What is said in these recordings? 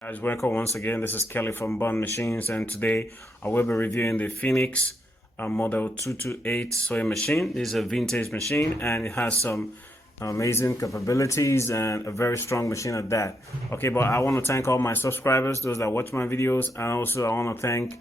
Guys, welcome once again. This is Kelly from Bobbin Machines, and today I will be reviewing the Phoenix model 228 sewing machine. This is a vintage machine and it has some amazing capabilities and a very strong machine at that. Okay, but I want to thank all my subscribers, those that watch my videos, and also I want to thank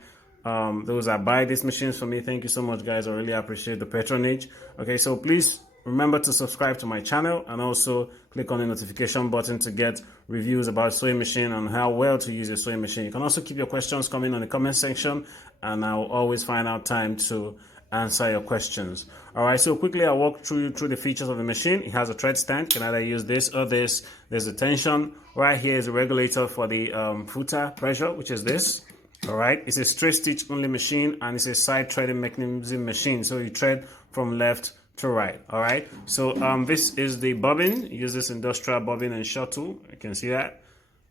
those that buy these machines for me. Thank you so much, guys. I really appreciate the patronage. Okay, so please remember to subscribe to my channel and also click on the notification button to get reviews about sewing machine and how well to use a sewing machine. You can also keep your questions coming on the comment section and I'll always find out time to answer your questions. All right, so quickly I'll walk through the features of the machine. It has a thread stand. You can either use this or this. There's a tension. Right here is a regulator for the footer pressure, which is this. All right, it's a straight stitch only machine and it's a side threading mechanism machine. So you thread from left to right. All right, so this is the bobbin. It uses industrial bobbin and shuttle. You can see that.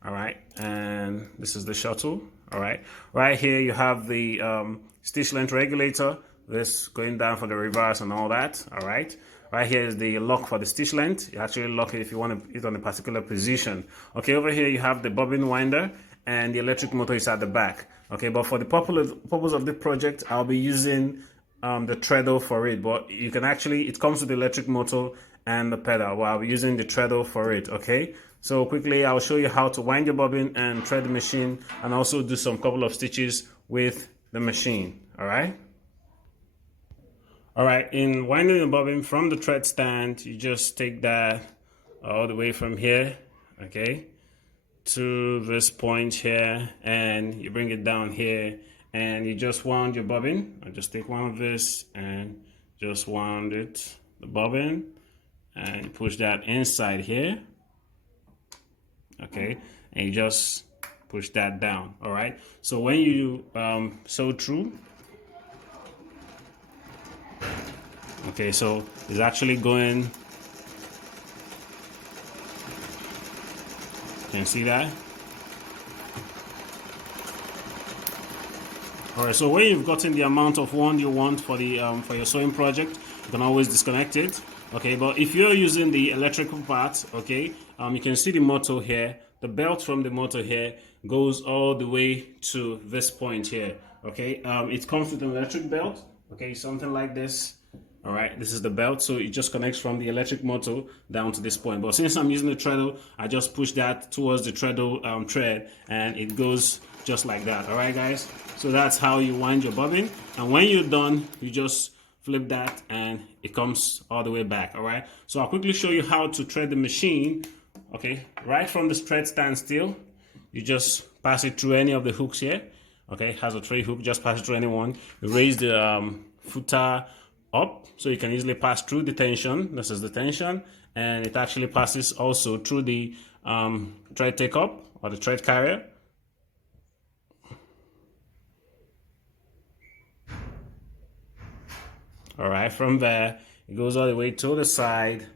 All right, and this is the shuttle. All right, right here you have the stitch length regulator. This going down for the reverse and all that. All right, right here is the lock for the stitch length. You actually lock it if you want to it on a particular position. Okay, over here you have the bobbin winder and the electric motor is at the back. Okay, but for the purpose of the project, I'll be using the treadle for it, but you can actually, it comes with the electric motor and the pedal. Well, I'll be using the treadle for it. Okay, so quickly I'll show you how to wind your bobbin and thread the machine and also do some couple of stitches with the machine. All right, in winding the bobbin from the thread stand, you just take that all the way from here, okay, to this point here, and you bring it down here and you just wound your bobbin. I just take one of this and just wound it, the bobbin, and you push that inside here, okay, and you just push that down. All right, so when you sew through, okay, so it's actually going, you can see that. All right, so when you've gotten the amount of wand you want for the for your sewing project, you can always disconnect it. Okay, but if you're using the electrical part, okay, you can see the motor here. The belt from the motor here goes all the way to this point here. Okay, it comes with an electric belt. Okay, something like this. All right, this is the belt, so it just connects from the electric motor down to this point. But since I'm using the treadle, I just push that towards the treadle thread, and it goes just like that. All right, guys. So that's how you wind your bobbin, and when you're done, you just flip that, and it comes all the way back. All right. So I'll quickly show you how to thread the machine. Okay, right from this thread stand still, you just pass it through any of the hooks here. Okay, it has a 3 hook. Just pass it through any one. You raise the footer up so you can easily pass through the tension. This is the tension, and it actually passes also through the thread take up or the thread carrier. All right, from there it goes all the way to the side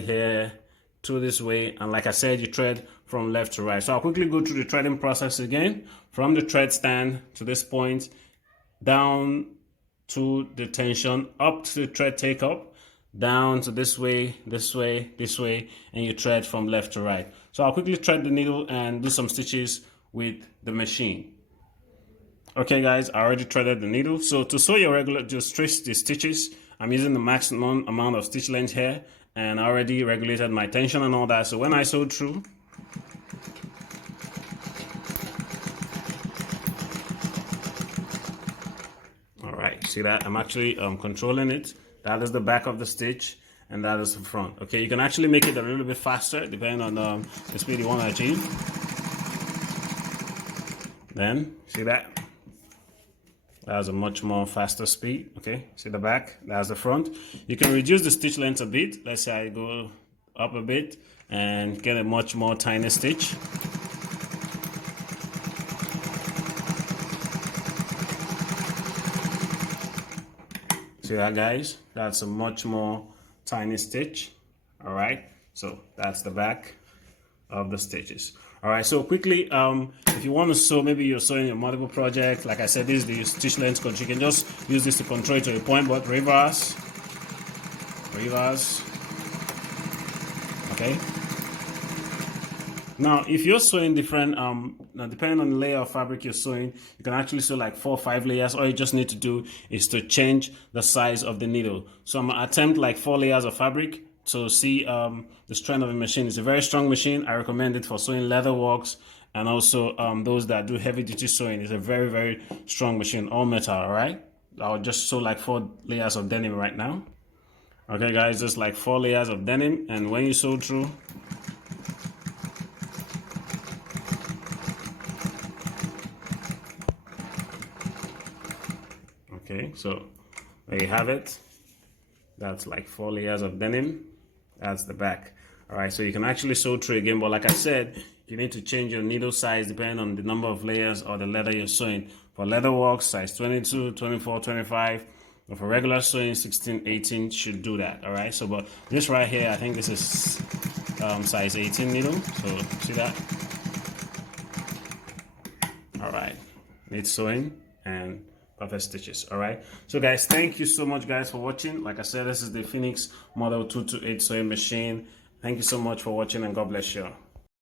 here, to this way, and like I said, you thread from left to right. So I'll quickly go through the threading process again, from the thread stand to this point, down to the tension, up to the thread take up, down to this way, this way, this way, and you thread from left to right. So I'll quickly thread the needle and do some stitches with the machine. Okay, guys, I already threaded the needle. So to sew your regular, just trace the stitches. I'm using the maximum amount of stitch length here, and I already regulated my tension and all that. So when I sew through, all right, see that? I'm actually controlling it. That is the back of the stitch, and that is the front. Okay, you can actually make it a little bit faster depending on the speed you want to achieve. Then, see that? That's a much more faster speed. Okay, see the back, that's the front. You can reduce the stitch length a bit. Let's say I go up a bit and get a much more tiny stitch. See that, guys? That's a much more tiny stitch. All right, so that's the back of the stitches. All right, so quickly, if you want to sew, maybe you're sewing a multiple project, like I said, this is the stitch length control. You can just use this to control it to a point, but reverse, okay, Now, if you're sewing different, now depending on the layer of fabric you're sewing, you can actually sew like 4 or 5 layers. All you just need to do is to change the size of the needle. So I'm gonna attempt like 4 layers of fabric to see the strength of the machine. It's a very strong machine. I recommend it for sewing leather works and also those that do heavy duty sewing. It's a very, very strong machine, all metal, all right? I'll just sew like 4 layers of denim right now. Okay guys, just like 4 layers of denim, and when you sew through, okay, so there you have it. That's like 4 layers of denim. That's the back. All right, so you can actually sew through again, but like I said, you need to change your needle size depending on the number of layers or the leather you're sewing. For leather work, size 22, 24, 25. But for regular sewing, 16, 18 should do that. All right, so but this right here, I think this is size 18 needle. So see that? All right, needs sewing and perfect stitches. All right, so guys, thank you so much guys for watching. Like I said, this is the Phoenix Model 228 sewing machine. Thank you so much for watching, and God bless you.